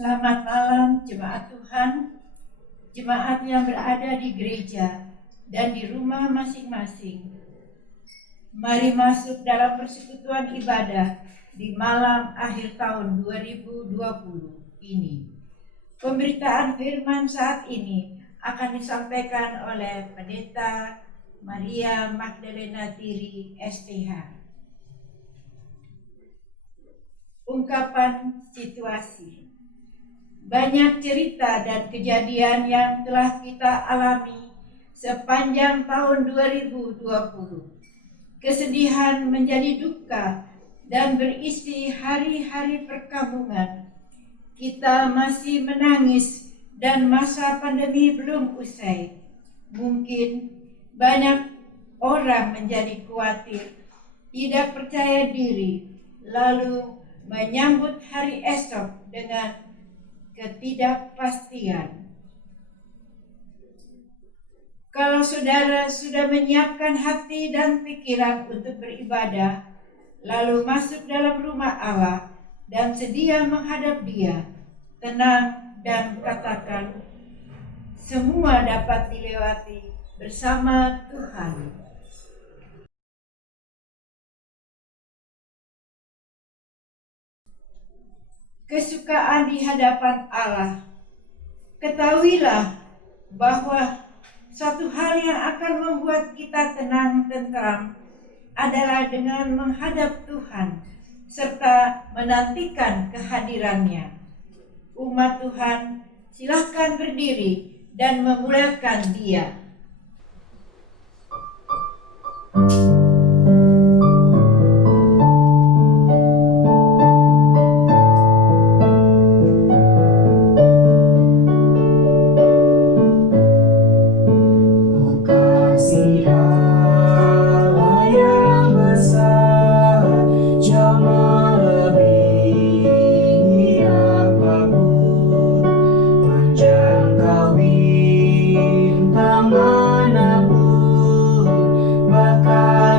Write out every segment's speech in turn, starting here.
Selamat malam jemaat Tuhan, jemaat yang berada di gereja dan di rumah masing-masing. Mari masuk dalam persekutuan ibadah di malam akhir tahun 2020 ini. Pemberitaan firman saat ini akan disampaikan oleh Pendeta Maria Magdalena Tiri, STH. Ungkapan situasi. Banyak cerita dan kejadian yang telah kita alami sepanjang tahun 2020. Kesedihan menjadi duka dan berisi hari-hari perkampungan. Kita masih menangis dan masa pandemi belum usai. Mungkin banyak orang menjadi khawatir, tidak percaya diri, lalu menyambut hari esok dengan ketidakpastian. Kalau saudara sudah menyiapkan hati dan pikiran untuk beribadah, lalu masuk dalam rumah Allah dan sedia menghadap Dia, tenang dan katakan, semua dapat dilewati bersama Tuhan. Kesukaan di hadapan Allah. Ketahuilah bahwa satu hal yang akan membuat kita tenang tentram adalah dengan menghadap Tuhan serta menantikan kehadirannya. Umat Tuhan, silakan berdiri dan memuliakan Dia. Manapun, bahkan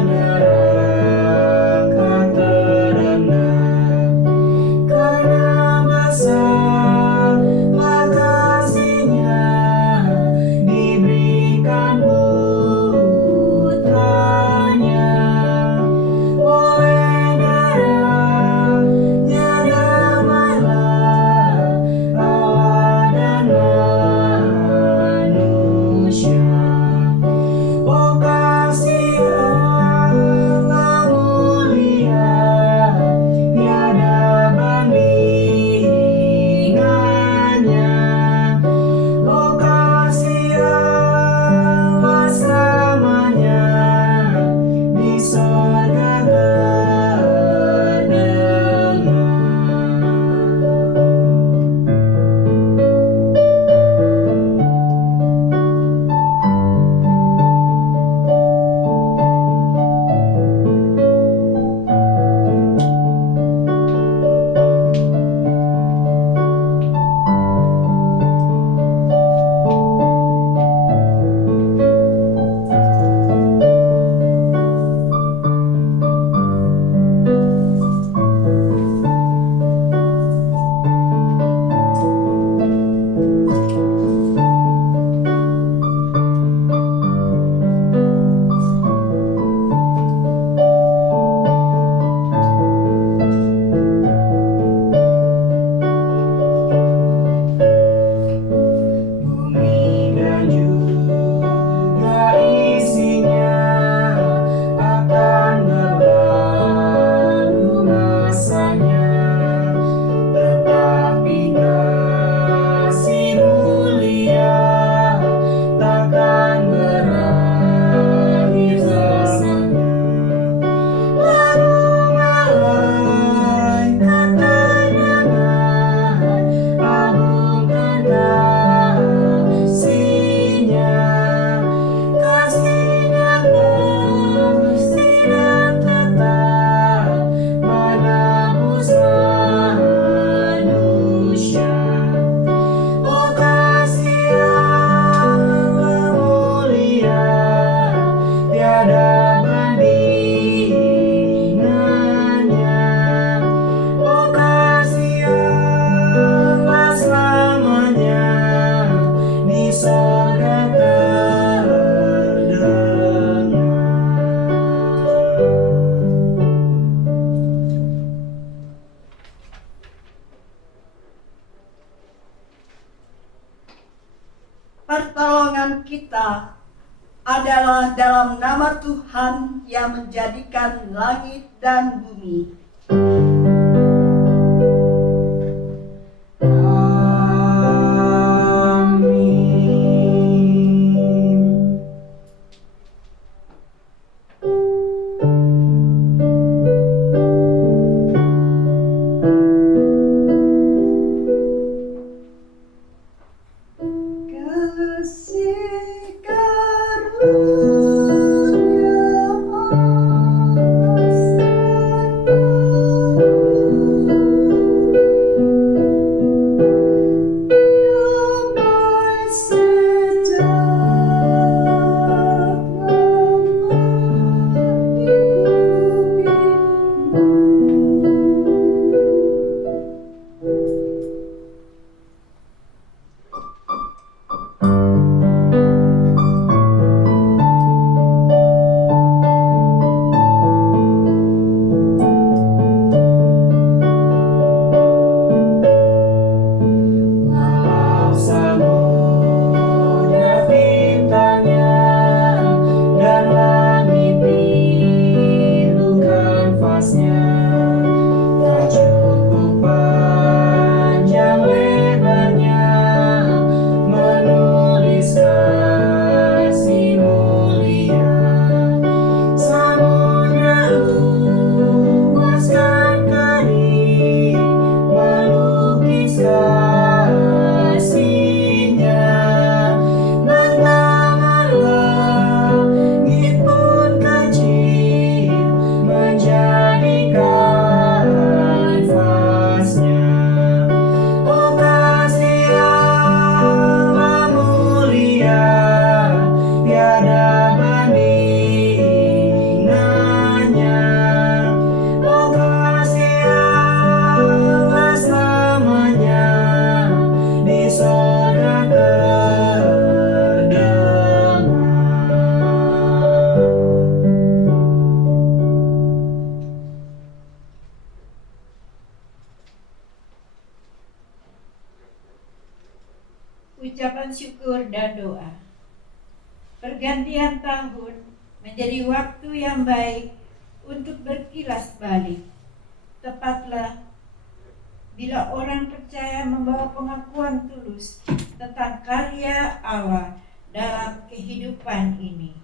kita adalah dalam nama Tuhan yang menjadikan langit dan bumi. Ucapan syukur dan doa. Pergantian tahun menjadi waktu yang baik untuk berkilas balik. Tepatlah bila orang percaya membawa pengakuan tulus tentang karya Allah dalam kehidupan ini.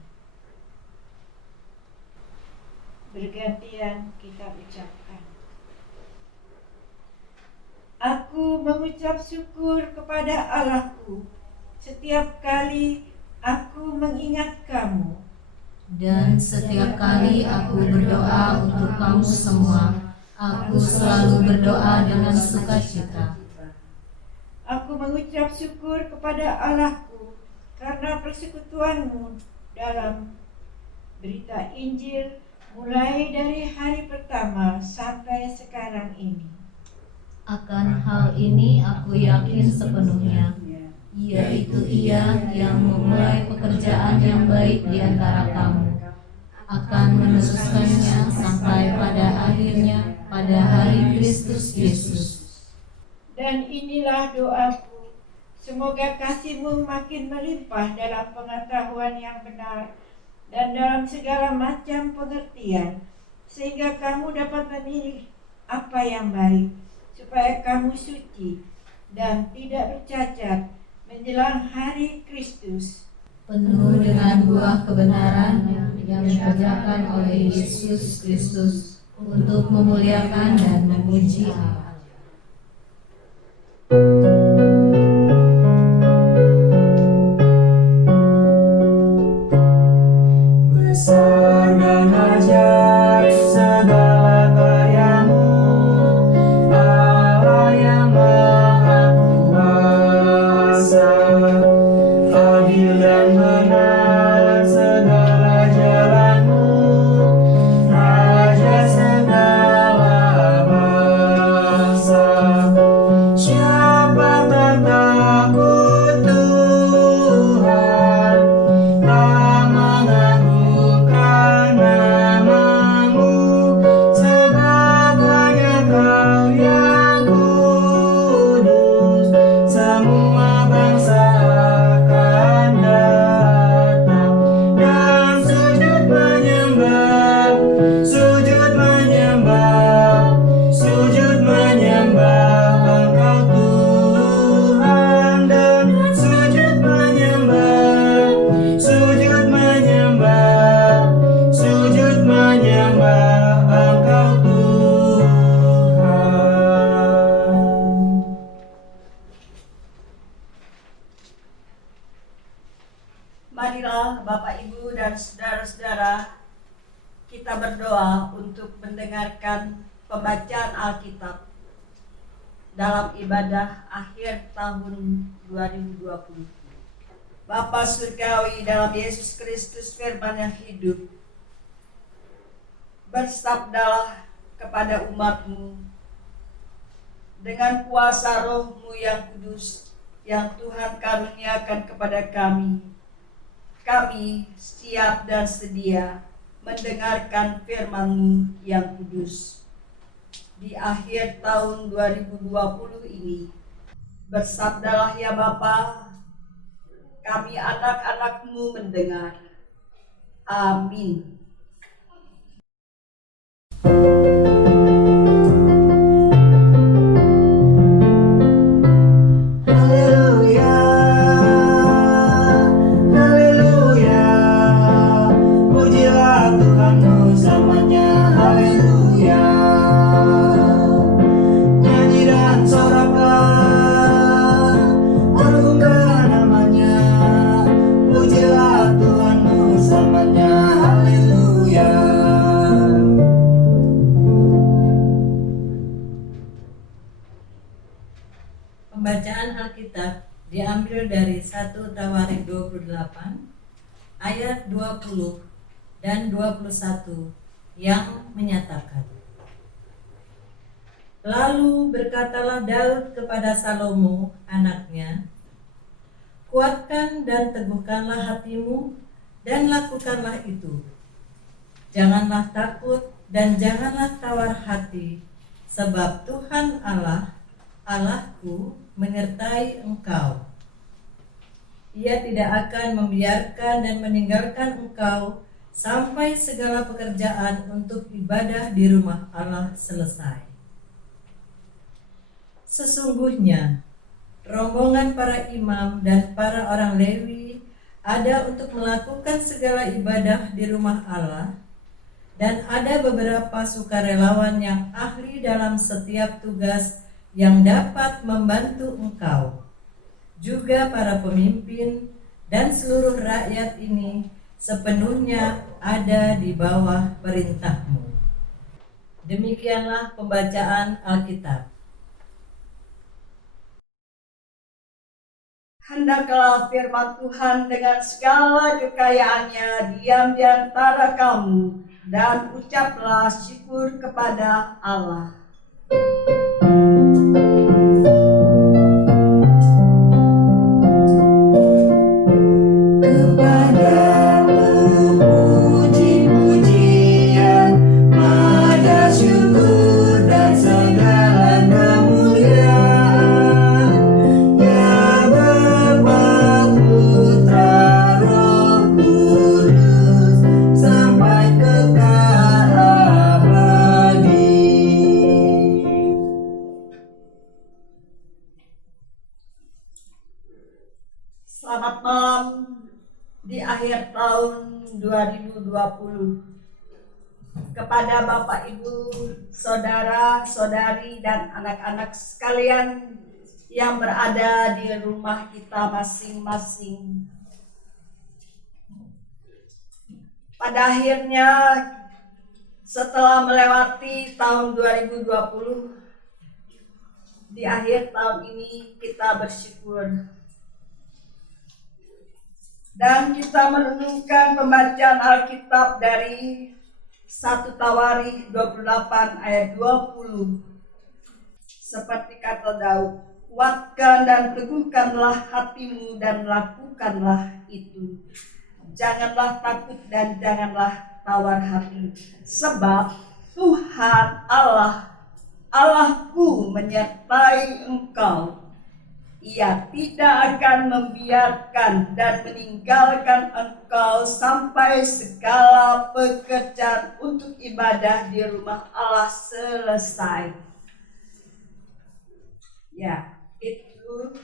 Bergantian kita ucapkan. Aku mengucap syukur kepada Allahku setiap kali aku mengingat kamu. Dan setiap kali aku berdoa untuk kamu semua, aku selalu berdoa dengan sukacita. Aku mengucap syukur kepada Allahku karena persekutuanmu dalam berita Injil mulai dari hari pertama sampai sekarang ini. Akan hal ini aku yakin sepenuhnya, yaitu Ia yang memulai pekerjaan yang baik di antara kamu, akan meneruskannya sampai pada akhirnya pada hari Kristus Yesus. Dan inilah doaku, semoga kasih-Mu makin melimpah dalam pengetahuan yang benar dan dalam segala macam pengertian, sehingga kamu dapat memilih apa yang baik, supaya kamu suci dan tidak bercacat menjelang hari Kristus, penuh dengan buah kebenaran yang dikerjakan oleh Yesus Kristus untuk memuliakan dan memuji Allah. Besar dan ajaib segala karya-Mu, Allah yang Maha Kuasa. Adil dan benar segala jalan-Mu, Raja segala bangsa. dan saudara-saudara, kita berdoa untuk mendengarkan pembacaan Alkitab dalam ibadah akhir tahun 2020. Bapa Surgawi, dalam Yesus Kristus firman yang hidup, bersabdalah kepada umat-Mu dengan kuasa Roh-Mu yang kudus yang Tuhan karuniakan kepada kami. Kami siap dan sedia mendengarkan firman-Mu yang kudus. Di akhir tahun 2020 ini, bersabdalah ya Bapa, kami anak-anak-Mu mendengar. Amin. Pembacaan Alkitab diambil dari 1 Tawarik 28 ayat 20 dan 21 yang menyatakan, lalu berkatalah Daud kepada Salomo anaknya, kuatkan dan teguhkanlah hatimu dan lakukanlah itu. Janganlah takut dan janganlah tawar hati, sebab Tuhan Allahku menyertai engkau. Ia tidak akan membiarkan dan meninggalkan engkau sampai segala pekerjaan untuk ibadah di rumah Allah selesai. Sesungguhnya rombongan para imam dan para orang Lewi ada untuk melakukan segala ibadah di rumah Allah, dan ada beberapa sukarelawan yang ahli dalam setiap tugas yang dapat membantu engkau. Juga para pemimpin dan seluruh rakyat ini sepenuhnya ada di bawah perintahmu. Demikianlah pembacaan Alkitab. Hendaklah firman Tuhan dengan segala kekayaannya diam di antara kamu, dan ucaplah syukur kepada Allah. Selamat malam di akhir tahun 2020. Kepada Bapak, Ibu, Saudara, Saudari, dan anak-anak sekalian yang berada di rumah kita masing-masing. Pada akhirnya, setelah melewati tahun 2020, di akhir tahun ini kita bersyukur. Dan kita merenungkan pembacaan Alkitab dari 1 Tawarik 28 ayat 20. Seperti kata Daud, kuatkan dan teguhkanlah hatimu dan lakukanlah itu. Janganlah takut dan janganlah tawar hati, sebab Tuhan Allahku menyertai engkau. Ia tidak akan membiarkan dan meninggalkan engkau sampai segala pekerjaan untuk ibadah di rumah Allah selesai. Ya, itu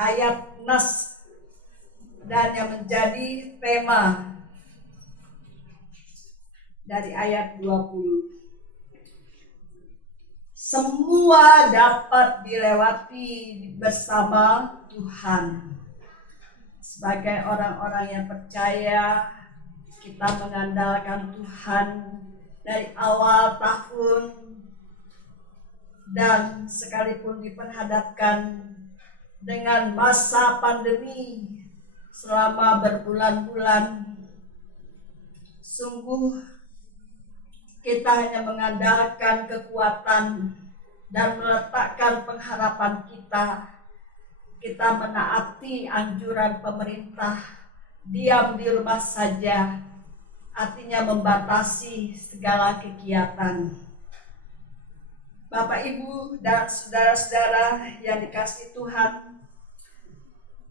ayat nas dan yang menjadi tema dari ayat 20. Semua dapat dilewati bersama Tuhan. Sebagai orang-orang yang percaya, kita mengandalkan Tuhan dari awal tahun, dan sekalipun diperhadapkan dengan masa pandemi selama berbulan-bulan, sungguh kita hanya mengandalkan kekuatan dan meletakkan pengharapan kita. Kita menaati anjuran pemerintah, diam di rumah saja, artinya membatasi segala kegiatan. Bapak, Ibu, dan saudara-saudara yang dikasihi Tuhan,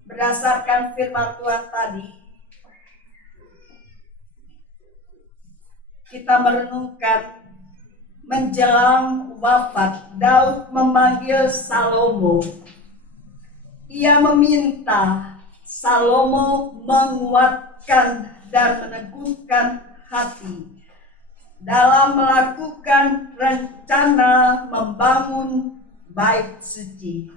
berdasarkan firman Tuhan tadi, kita merenungkan menjelang wafat, Daud memanggil Salomo. Ia meminta Salomo menguatkan dan meneguhkan hati dalam melakukan rencana membangun bait suci.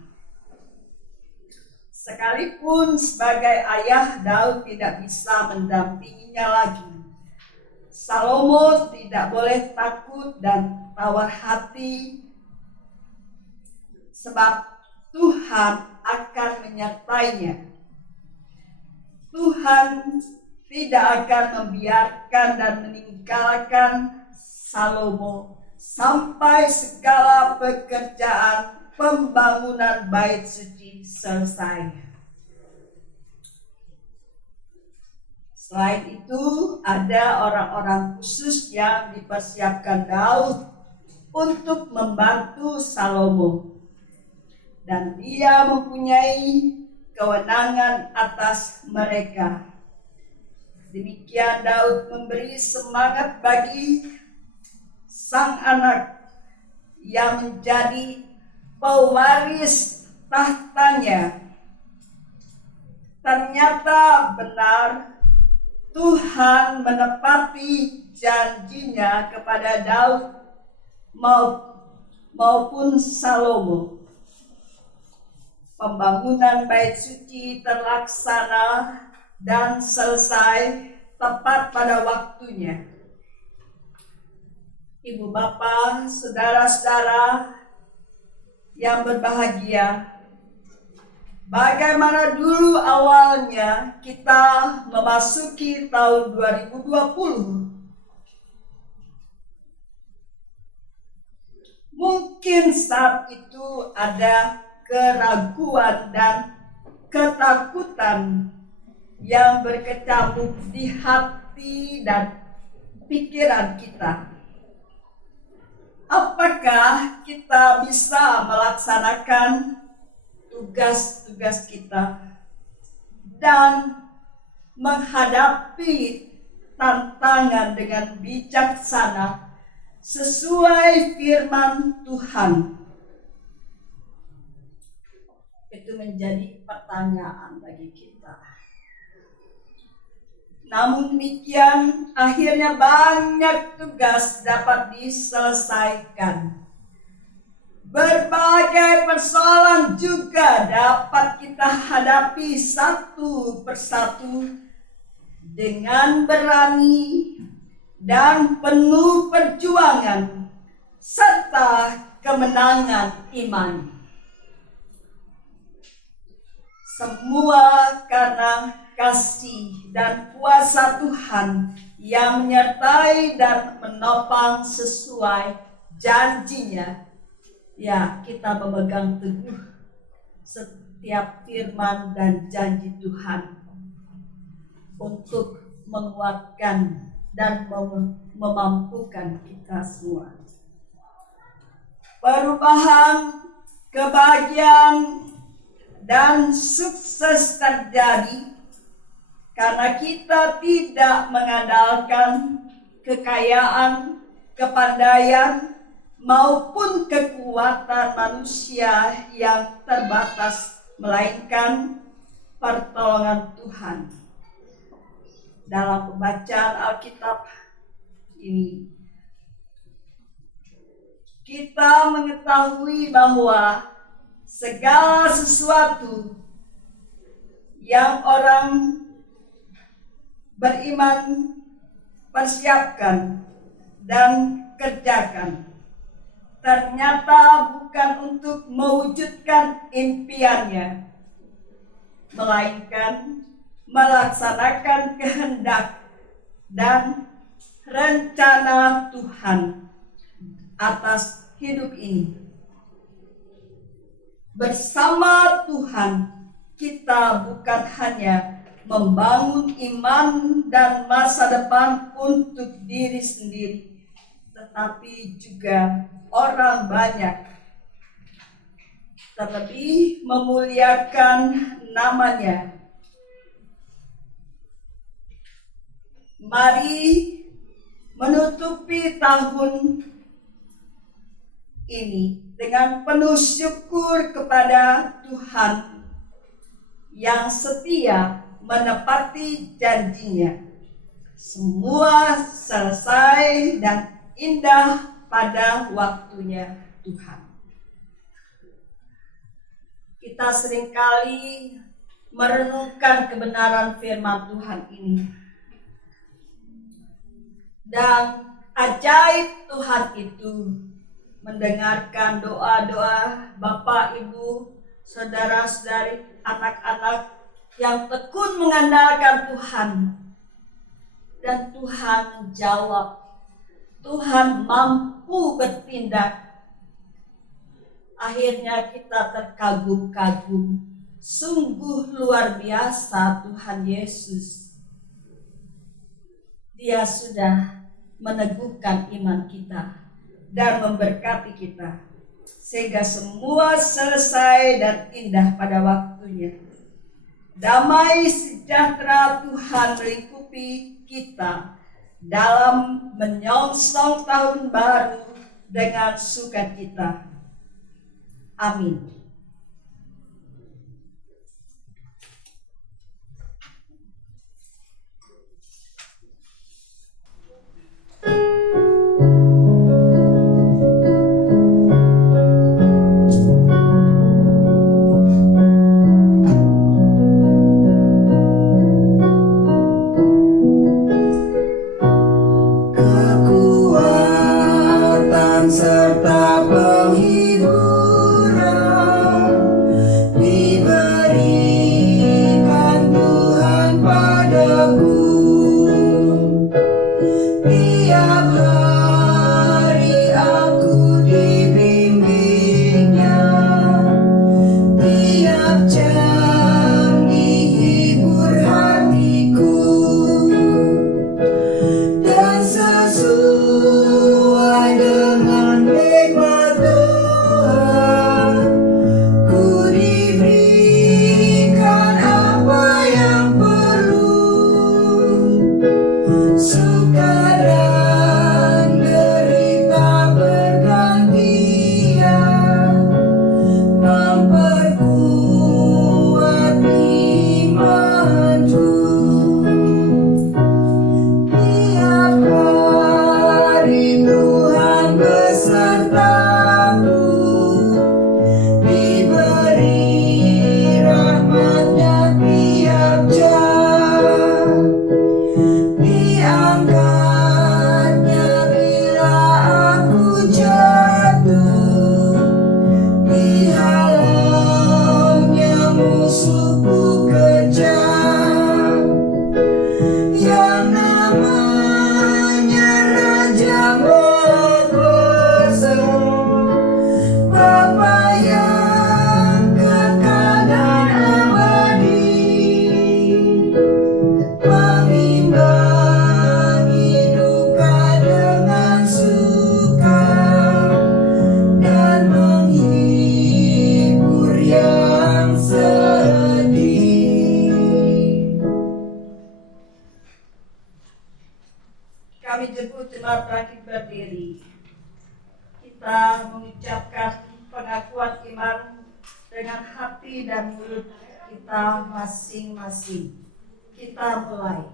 Sekalipun sebagai ayah, Daud tidak bisa mendampinginya lagi, Salomo tidak boleh takut dan tawar hati, sebab Tuhan akan menyertainya. Tuhan tidak akan membiarkan dan meninggalkan Salomo sampai segala pekerjaan pembangunan bait suci selesai. Selain itu, ada orang-orang khusus yang dipersiapkan Daud untuk membantu Salomo, dan dia mempunyai kewenangan atas mereka. Demikian Daud memberi semangat bagi sang anak yang menjadi pewaris tahtanya. Ternyata benar, Tuhan menepati janjinya kepada Daud maupun Salomo. Pembangunan bait suci terlaksana dan selesai tepat pada waktunya. Ibu bapak, saudara-saudara yang berbahagia, bagaimana dulu awalnya kita memasuki tahun 2020? Mungkin saat itu ada keraguan dan ketakutan yang berkecamuk di hati dan pikiran kita. Apakah kita bisa melaksanakan tugas-tugas kita dan menghadapi tantangan dengan bijaksana sesuai firman Tuhan? Itu menjadi pertanyaan bagi kita. Namun demikian, akhirnya banyak tugas dapat diselesaikan. Berbagai persoalan juga dapat kita hadapi satu persatu dengan berani dan penuh perjuangan serta kemenangan iman. Semua karena kasih dan kuasa Tuhan yang menyertai dan menopang sesuai janjinya. Ya, kita memegang teguh setiap firman dan janji Tuhan untuk menguatkan dan memampukan kita semua. Perubahan, kebahagiaan, dan sukses terjadi karena kita tidak mengandalkan kekayaan, kepandaian, maupun kekuatan manusia yang terbatas, melainkan pertolongan Tuhan. Dalam pembacaan Alkitab ini, kita mengetahui bahwa segala sesuatu yang orang beriman persiapkan, dan kerjakan. Ternyata bukan untuk mewujudkan impiannya, melainkan melaksanakan kehendak dan rencana Tuhan atas hidup ini. Bersama Tuhan, kita bukan hanya membangun iman dan masa depan untuk diri sendiri, tetapi juga orang banyak, terlebih memuliakan namanya. Mari menutupi tahun ini dengan penuh syukur kepada Tuhan yang setia menepati janjinya. Semua selesai dan indah pada waktunya Tuhan. Kita seringkali merenungkan kebenaran firman Tuhan ini. Dan ajaib Tuhan itu mendengarkan doa-doa Bapak, Ibu, saudara-saudari, anak-anak yang tekun mengandalkan Tuhan. Dan Tuhan menjawab. Tuhan mampu bertindak. Akhirnya kita terkagum-kagum. Sungguh luar biasa Tuhan Yesus. Dia sudah meneguhkan iman kita dan memberkati kita sehingga semua selesai dan indah pada waktunya. Damai sejahtera Tuhan melingkupi kita dalam menyongsong tahun baru dengan sukacita. Amin. Kekuatan serta penghiburan diberikan Tuhan padaku. Tiap hari aku dibimbingnya, tiap jam dihibur hatiku. Dan sesuai dengan nikmat Tuhan, ku diberikan apa yang perlu. Suka dan derita bergantian, memperkuat imanku. Tiap hari Tuhan besertaku, diberi rahmat-Nya tiap jam, diangkatnya bila aku jatuh, dihalaunya musuhku kejam. Yang namanya Raja Mahkuasa, Bapa yang kekal dan abadi, mengimbangi duka dengan suka dan menghibur yang sedih. Kami jemput jemaat bangkit berdiri. Kita mengucapkan pengakuan iman dengan hati dan mulut kita masing-masing. Kita mulai.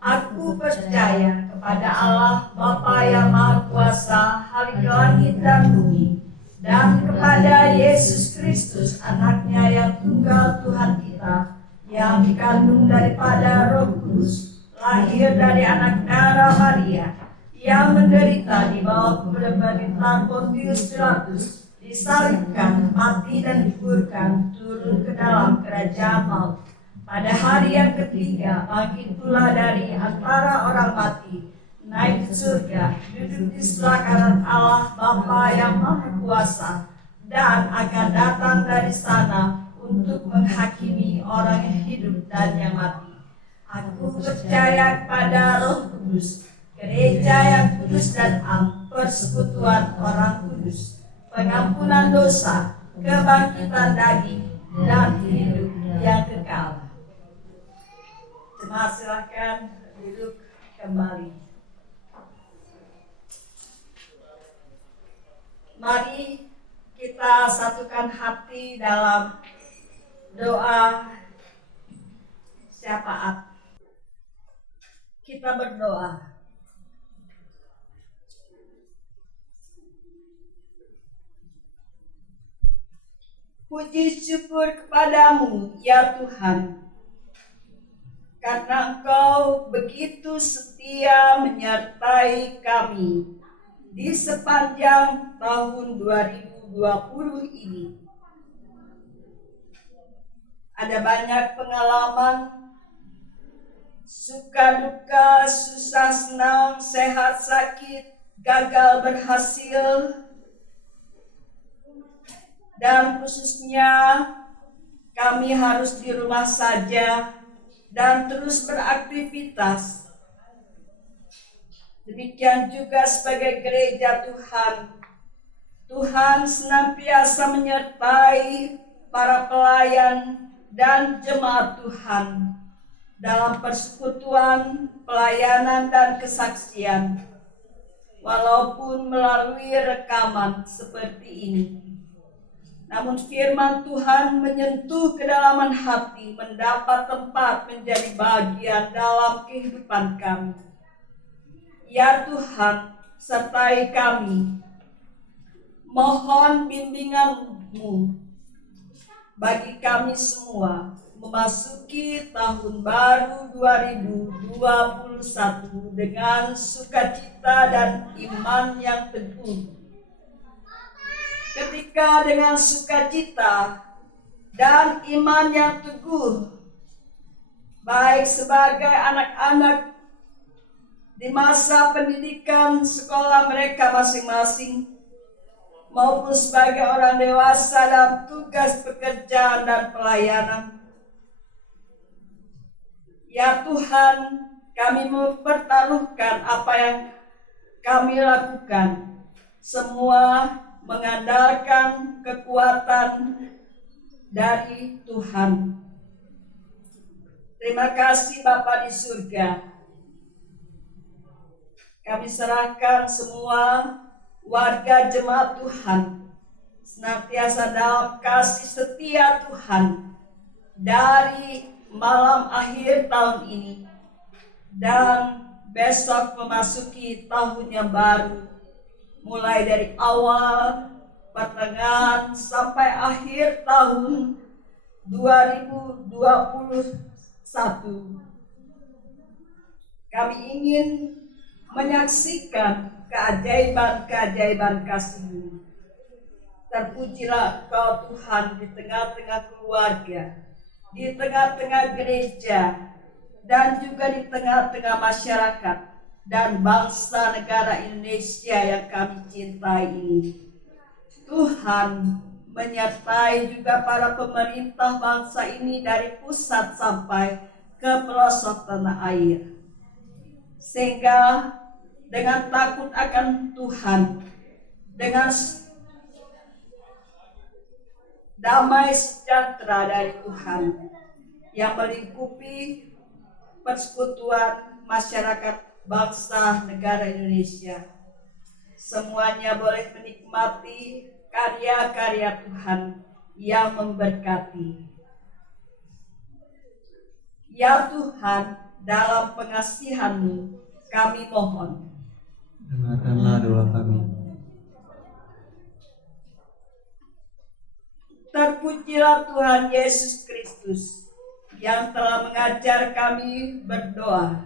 Aku percaya kepada Allah Bapa yang Maha Kuasa, Khalik langit dan bumi, dan kepada Yesus Kristus, Anaknya yang tunggal Tuhan kita, yang dikandung daripada Roh Kudus, lahir dari anak darah Maria, yang menderita di bawah pemerintahan Pontius Pilatus, disalibkan, mati dan dikuburkan, turun ke dalam kerajaan maut. Pada hari yang ketiga, bangkit pula dari antara orang mati, naik ke surga, duduk di sebelah kanan Allah Bapa yang Maha Kuasa, dan akan datang dari sana untuk menghakimi orang yang hidup dan yang mati. Aku percaya kepada Roh Kudus, gereja yang kudus dan am, persekutuan orang kudus, pengampunan dosa, kebangkitan daging, dan hidup yang kekal. Jemaat silakan duduk kembali. Mari kita satukan hati dalam doa syafaat. Kita berdoa. Puji syukur kepadamu, ya Tuhan, karena Engkau begitu setia menyertai kami di sepanjang tahun 2020 ini. Ada banyak pengalaman, suka duka, susah senang, sehat sakit, gagal berhasil, dan khususnya kami harus di rumah saja dan terus beraktivitas. Demikian juga sebagai gereja Tuhan, Tuhan senantiasa menyertai para pelayan dan jemaat Tuhan dalam persekutuan, pelayanan, dan kesaksian, walaupun melalui rekaman seperti ini. Namun firman Tuhan menyentuh kedalaman hati, mendapat tempat menjadi bagian dalam kehidupan kami. Ya Tuhan, sertai kami. Mohon bimbingan-Mu bagi kami semua memasuki tahun baru 2021 dengan sukacita dan iman yang teguh. Ketika dengan sukacita dan iman yang teguh, baik sebagai anak-anak di masa pendidikan sekolah mereka masing-masing, maupun sebagai orang dewasa dalam tugas pekerjaan dan pelayanan. Ya Tuhan, kami mempertaruhkan apa yang kami lakukan, semua mengandalkan kekuatan dari Tuhan. Terima kasih Bapa di surga. Kami serahkan semua warga jemaat Tuhan senantiasa dalam kasih setia Tuhan dari malam akhir tahun ini dan besok memasuki tahun yang baru, mulai dari awal, pertengahan, sampai akhir tahun 2021. Kami ingin menyaksikan keajaiban-keajaiban kasih-Mu. Terpujilah Engkau Tuhan di tengah-tengah keluarga, di tengah-tengah gereja, dan juga di tengah-tengah masyarakat dan bangsa negara Indonesia yang kami cintai ini. Tuhan menyertai juga para pemerintah bangsa ini dari pusat sampai ke pelosok tanah air, sehingga dengan takut akan Tuhan, dengan damai sejahtera dari Tuhan yang melingkupi persekutuan masyarakat bangsa negara Indonesia, semuanya boleh menikmati karya-karya Tuhan yang memberkati. Ya Tuhan, dalam pengasihan-Mu kami mohon, dengarkanlah doa kami. terpujilah Tuhan Yesus Kristus yang telah mengajar kami berdoa.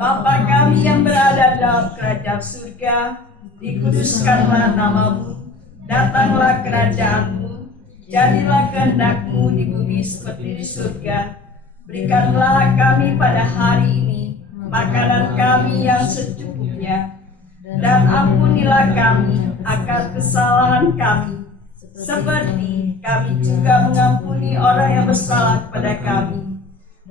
Bapa kami yang berada dalam kerajaan surga, dikuduskanlah namamu, datanglah kerajaanmu, jadilah kehendak-Mu di bumi seperti di surga. Berikanlah kami pada hari ini makanan kami yang secukupnya, dan ampunilah kami akan kesalahan kami, seperti kami juga mengampuni orang yang bersalah kepada kami.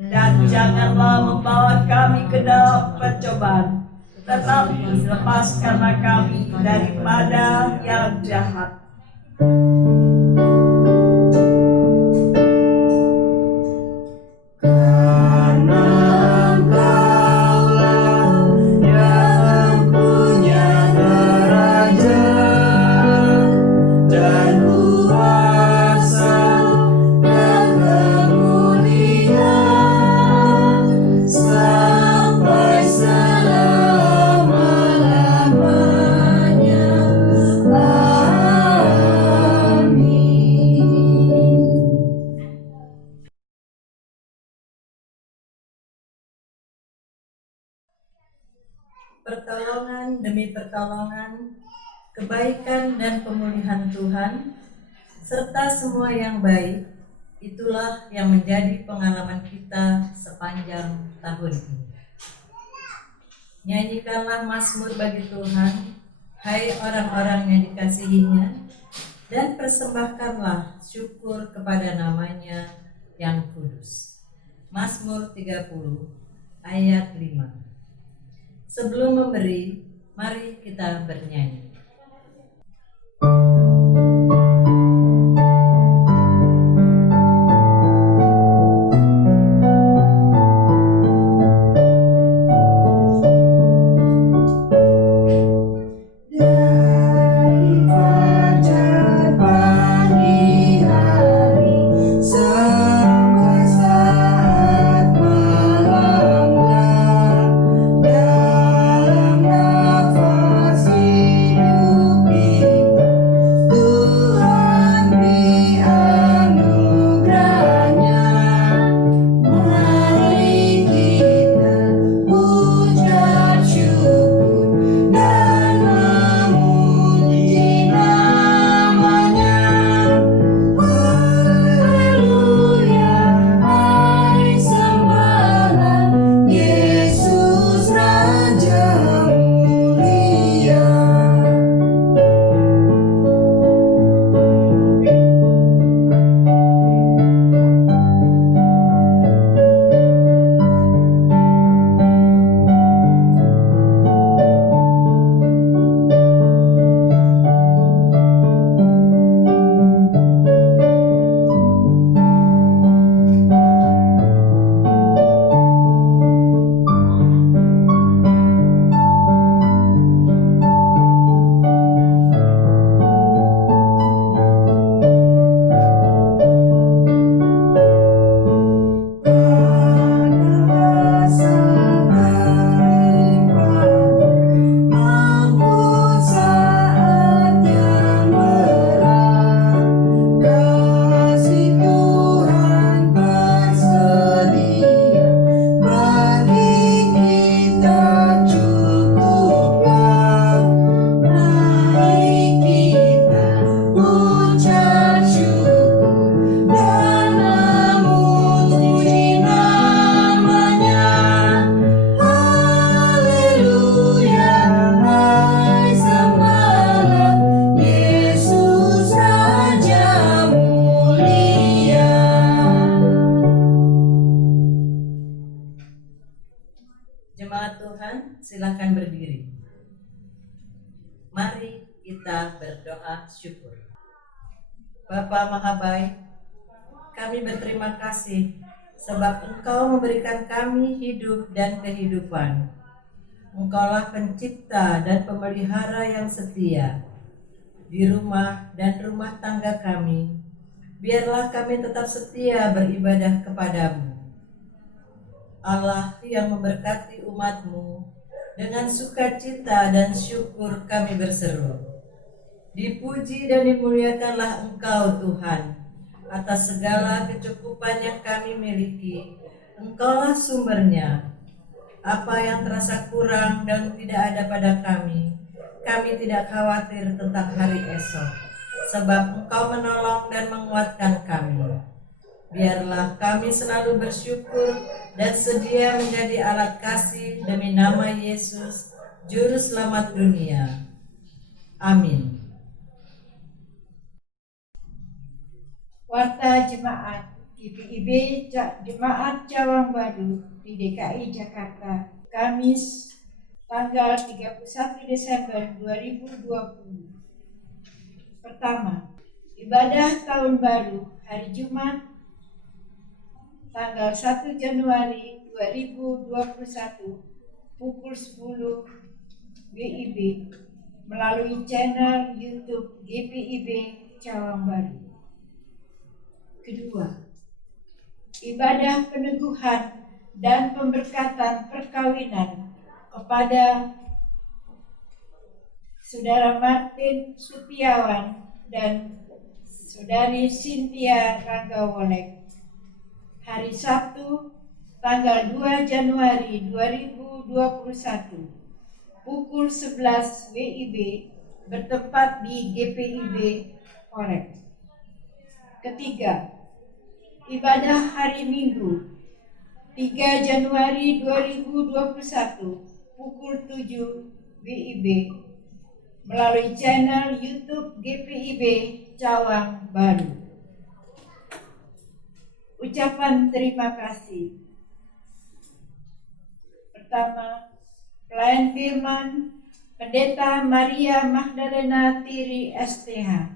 Dan janganlah membawa kami ke dalam pencobaan, tetapi lepaskanlah kami daripada yang jahat. Pertolongan demi pertolongan, kebaikan dan pemulihan Tuhan, serta semua yang baik, itulah yang menjadi pengalaman kita sepanjang tahun ini. Nyanyikanlah mazmur bagi Tuhan, hai orang-orang yang dikasihinya, dan persembahkanlah syukur kepada namanya yang kudus. Mazmur 30 ayat 5. Sebelum memberi, mari kita bernyanyi. Jemaat Tuhan, silakan berdiri. Mari kita berdoa syukur. Bapa Maha Baik, kami berterima kasih sebab Engkau memberikan kami hidup dan kehidupan. Engkaulah pencipta dan pemelihara yang setia di rumah dan rumah tangga kami. Biarlah kami tetap setia beribadah kepadamu. Allah yang memberkati umat-Mu, dengan sukacita dan syukur kami berseru. Dipuji dan dimuliakanlah Engkau Tuhan, atas segala kecukupan yang kami miliki. Engkaulah sumbernya. apa yang terasa kurang dan tidak ada pada kami tidak khawatir tentang hari esok, sebab Engkau menolong dan menguatkan kami. Biarlah kami selalu bersyukur dan sedia menjadi alat kasih demi nama Yesus, Juru Selamat dunia. Amin. Warta Jemaat GPIB Jemaat Cawang Baru di DKI Jakarta, Kamis tanggal 31 Desember 2020. Pertama, ibadah tahun baru hari Jumat tanggal 1 Januari 2021 pukul 10 WIB melalui channel YouTube GPIB Cawang Baru. Kedua, ibadah peneguhan dan pemberkatan perkawinan kepada Saudara Martin Sutiawan dan Saudari Cynthia Ranggawolek hari Sabtu tanggal 2 Januari 2021 pukul 11 WIB bertempat di GPIB Korek. Ketiga, ibadah hari Minggu 3 Januari 2021 pukul 7 WIB melalui channel YouTube GPIB Cawang Baru. Ucapan terima kasih. Pertama, pelayan firman Pendeta Maria Magdalena Tiri STH.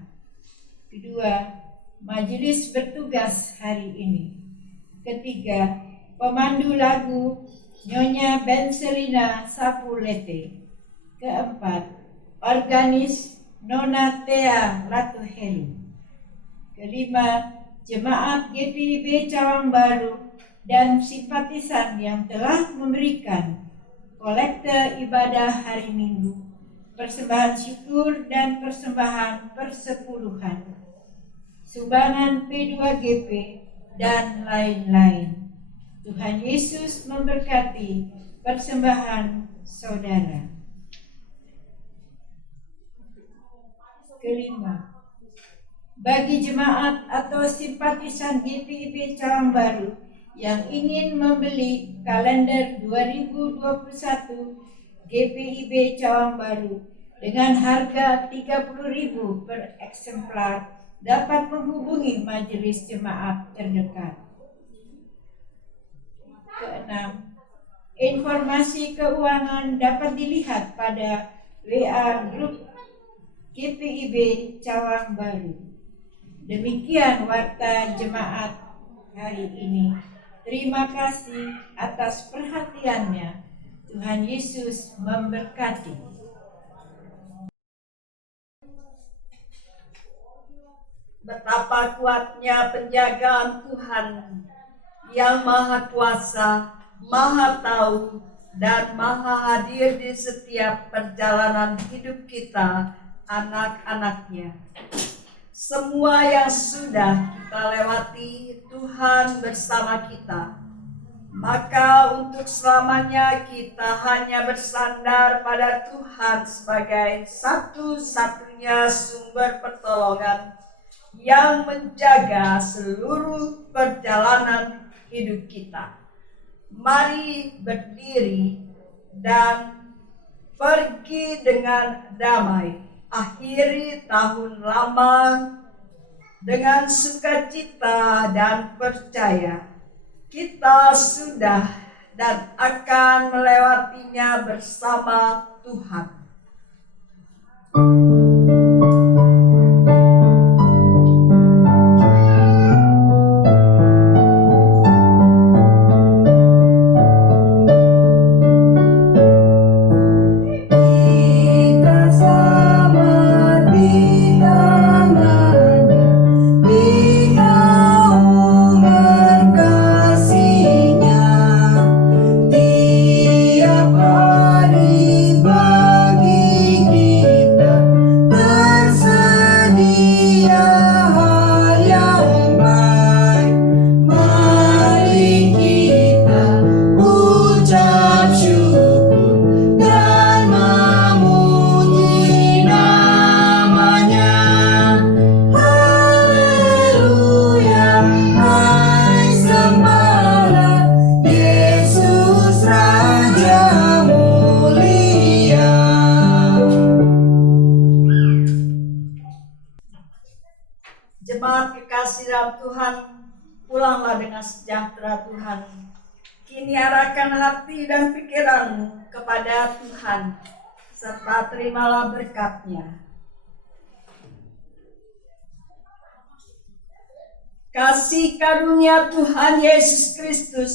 Kedua, majelis bertugas hari ini. Ketiga, pemandu lagu Nyonya Benselina Sapulete. Keempat, organis Nona Thea Latuhelu. Kelima, jemaat GPIB Cawang Baru dan simpatisan yang telah memberikan kolekte ibadah hari Minggu, persembahan syukur dan persembahan persepuluhan, sumbangan P2GP, dan lain-lain. Tuhan Yesus memberkati persembahan saudara. Kelima, bagi jemaat atau simpatisan GPIB Cawang Baru yang ingin membeli kalender 2021 GPIB Cawang Baru dengan harga 30.000 per eksemplar dapat menghubungi majelis jemaat terdekat. Keenam, informasi keuangan dapat dilihat pada WA Grup GPIB Cawang Baru. Demikian warta jemaat hari ini. Terima kasih atas perhatiannya. Tuhan Yesus memberkati. Betapa kuatnya penjagaan Tuhan yang Maha Kuasa, Maha Tahu, dan Maha Hadir di setiap perjalanan hidup kita, anak-anaknya. Semua yang sudah kita lewati, Tuhan bersama kita. Maka untuk selamanya kita hanya bersandar pada Tuhan sebagai satu-satunya sumber pertolongan yang menjaga seluruh perjalanan hidup kita. Mari berdiri dan pergi dengan damai. Akhiri tahun lama dengan sukacita dan percaya. Kita sudah dan akan melewatinya bersama Tuhan. Tiap hari bagi kita Jemaat kekasih dalam Tuhan, pulanglah dengan sejahtera Tuhan. Kini arahkan hati dan pikiranmu kepada Tuhan, serta terimalah berkat-Nya. Kasih karunia Tuhan Yesus Kristus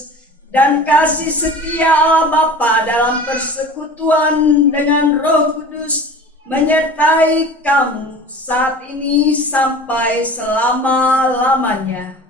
dan kasih setia Allah Bapa dalam persekutuan dengan Roh Kudus menyertai kamu saat ini sampai selama-lamanya.